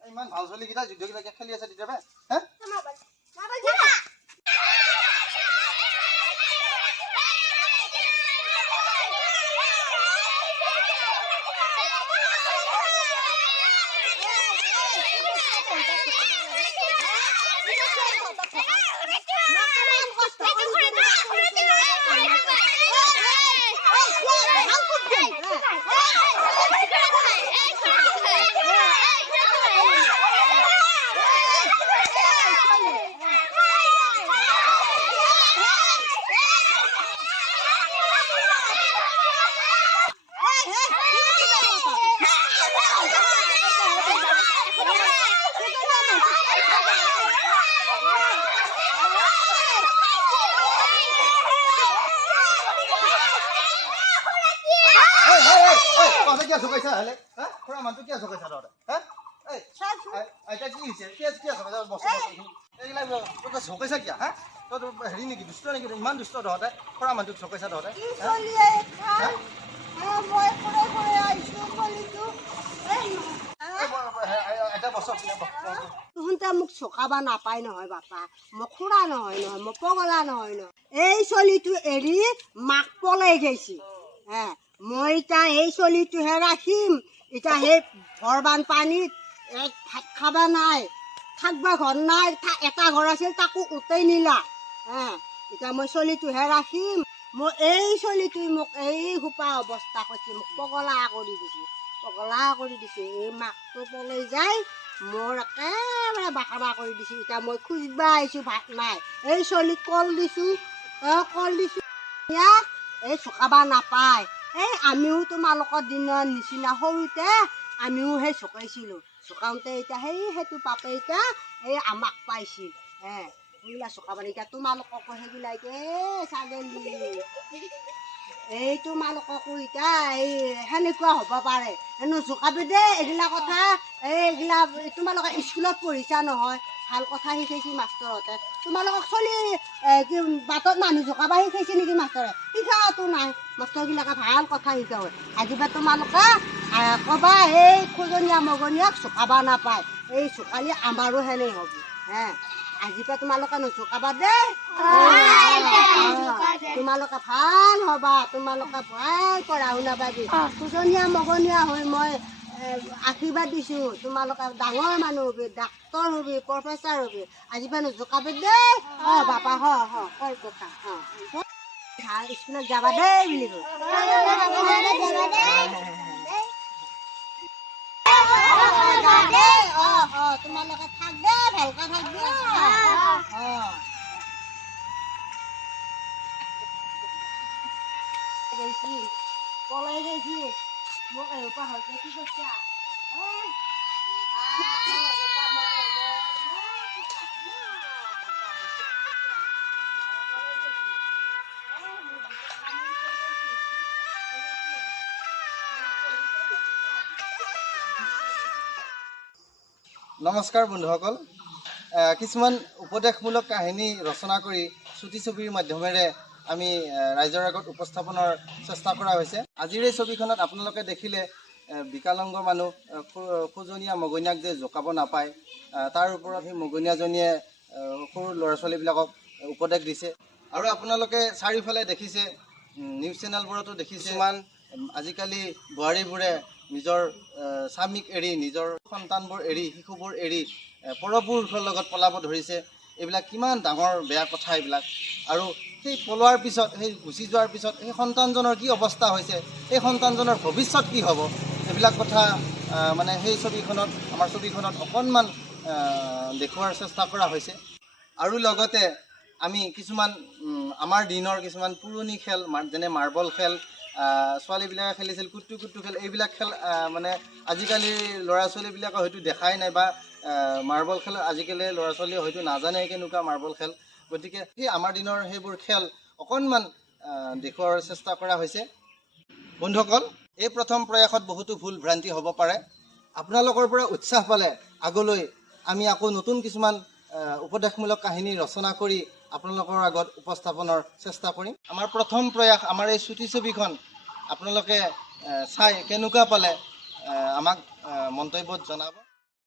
ইমান ভাল চলি কিটা যুদ্ধ কিটা খেলি আছে তেতিয়া क्या झोकाइसा हले ह खुरा मान्छे के झोकाइसा र ह ए आइता के हिसे के झोकाइसा बस एगला तो झोकाइसा क्या ह तो हेरि नेकी दुष्ट नेकी इमान दुष्ट रहते खुरा मान्छे झोकाइसा रहते चलिए खा মই করে করে আইছো বলিছো এটা বস তুহনটা মোক ঝোকাবা নাপায় নহয় বাপা মই খুৰা নহয় নহয় মই পগলা নহয় নহয় এই চলিটো এৰি মাক পলাই গৈছি হে মই তা এই চলিটোহে ৰাখিম এটা হে ভৰবান পানীত এক ভাত খাবা নাই থাকবা ঘৰ নাই এটা ঘৰ আছিল তাকো উঠাই নিলা হে এটা মই চলিটোহে ৰাখিম মই এই চলিটোই মোক এই হুপা অৱস্থা কৰিছে মোক পগলা কৰি দিছে এই মাকটো পলাই যায় মোৰ একেবাৰে বাকাবা কৰি দিছে এতিয়া মই খুজিবা আহিছোঁ ভাত নাই এই চলিক কল দিছোঁ ইয়াক এই চকাবা নাপায় এই আমিও তোমালোকৰ দিনৰ নিচিনা সৰুতে আমিও সেই চকাইছিলোঁ চকাওঁতে এতিয়া সেইটো পাপে এতিয়া এই আমাক পাইছিল এইগিলা চকাবাৰ এতিয়া তোমালোককো সেইবিলাকে ছাগলী এই তোমালোককো এতিয়া এই সেনেকুৱা হ'ব পাৰে হেনো জোকাবি দেই এইগিলা কথা এইগিলা তোমালোকে স্কুলত পঢ়িছা নহয় ভাল কথা শিকাইছে মাষ্টৰহঁতে তোমালোকক চলি কি বাটত মানুহ জোকাবা শিকাইছে নেকি মাষ্টৰে শিকাটো নাই মাষ্টৰবিলাকে ভাল কথা শিকায় আজিবা তোমালোকে ক'বা এই খোজনীয়া মগনীয়াক চোকাবা নাপায় এই চোকালি আমাৰো সেনে হ'ব আজিপা তোমালোকে নচোকাবা দেই তোমালোকে ভাল হবা তোমালোকে ভাল পঢ়া শুনা পাবি খোজনীয়া মগনীয়া হৈ মই আশীৰ্বাদ দিছোঁ তোমালোকে ডাঙৰ মানুহ হবি ডাক্তৰ হবি প্ৰফেচাৰ হবি আজিপা নচোকাবি দেই বাপা কল কথা স্কুলত যাবা দেই বুলি তোমালোকে থাক দে ভালকে থাকবি গৈছি পলাই গৈছি মোক এওঁপা হয়তো কি কৈছা নমস্কাৰ বন্ধুসকল কিছুমান উপদেশমূলক কাহিনী ৰচনা কৰি চুটি ছবিৰ মাধ্যমেৰে আমি ৰাইজৰ আগত উপস্থাপনৰ চেষ্টা কৰা হৈছে আজিৰ এই ছবিখনত আপোনালোকে দেখিলে বিকলাংগ মানুহ খোজনীয়া মগনীয়াক যে জোকাব নাপায় তাৰ ওপৰত সেই মগনীয়াজনীয়ে সৰু ল'ৰা ছোৱালীবিলাকক উপদেশ দিছে আৰু আপোনালোকে চাৰিওফালে দেখিছে নিউজ চেনেলবোৰতো দেখিছে ইমান আজিকালি বোৱাৰীবোৰে নিজৰ স্বামীক এৰি নিজৰ সন্তানবোৰ এৰি শিশুবোৰ এৰি পৰপুৰুষৰ লগত পলাব ধৰিছে এইবিলাক কিমান ডাঙৰ বেয়া কথা এইবিলাক আৰু সেই পলোৱাৰ পিছত সেই গুচি যোৱাৰ পিছত সেই সন্তানজনৰ কি অৱস্থা হৈছে সেই সন্তানজনৰ ভৱিষ্যত কি হ'ব এইবিলাক কথা মানে সেই ছবিখনত আমাৰ ছবিখনত অকণমান দেখুওৱাৰ চেষ্টা কৰা হৈছে আৰু লগতে আমি কিছুমান আমাৰ দিনৰ কিছুমান পুৰণি খেল যেনে মাৰ্বল খেল ছোৱালীবিলাকে খেলিছিল কুটু কুটু খেল এইবিলাক খেল মানে আজিকালি ল'ৰা ছোৱালীবিলাকে হয়তো দেখাই নাই বা মাৰ্বল খেল আজিকালি ল'ৰা ছোৱালীয়ে হয়তো নাজানে কেনেকুৱা মাৰ্বল খেল গতিকে সেই আমাৰ দিনৰ সেইবোৰ খেল অকণমান দেখুওৱাৰ চেষ্টা কৰা হৈছে বন্ধুসকল এই প্ৰথম প্ৰয়াসত বহুতো ভুল ভ্ৰান্তি হ'ব পাৰে আপোনালোকৰ পৰা উৎসাহ পালে আগলৈ আমি আকৌ নতুন কিছুমান উপদেশমূলক কাহিনী ৰচনা কৰি আপোনালোকৰ আগত উপস্থাপনৰ চেষ্টা কৰিম আমাৰ প্ৰথম প্ৰয়াস আমাৰ এই চুটি ছবিখন আপোনালোকে চাই কেনেকুৱা পালে আমাক মন্তব্যত জনাব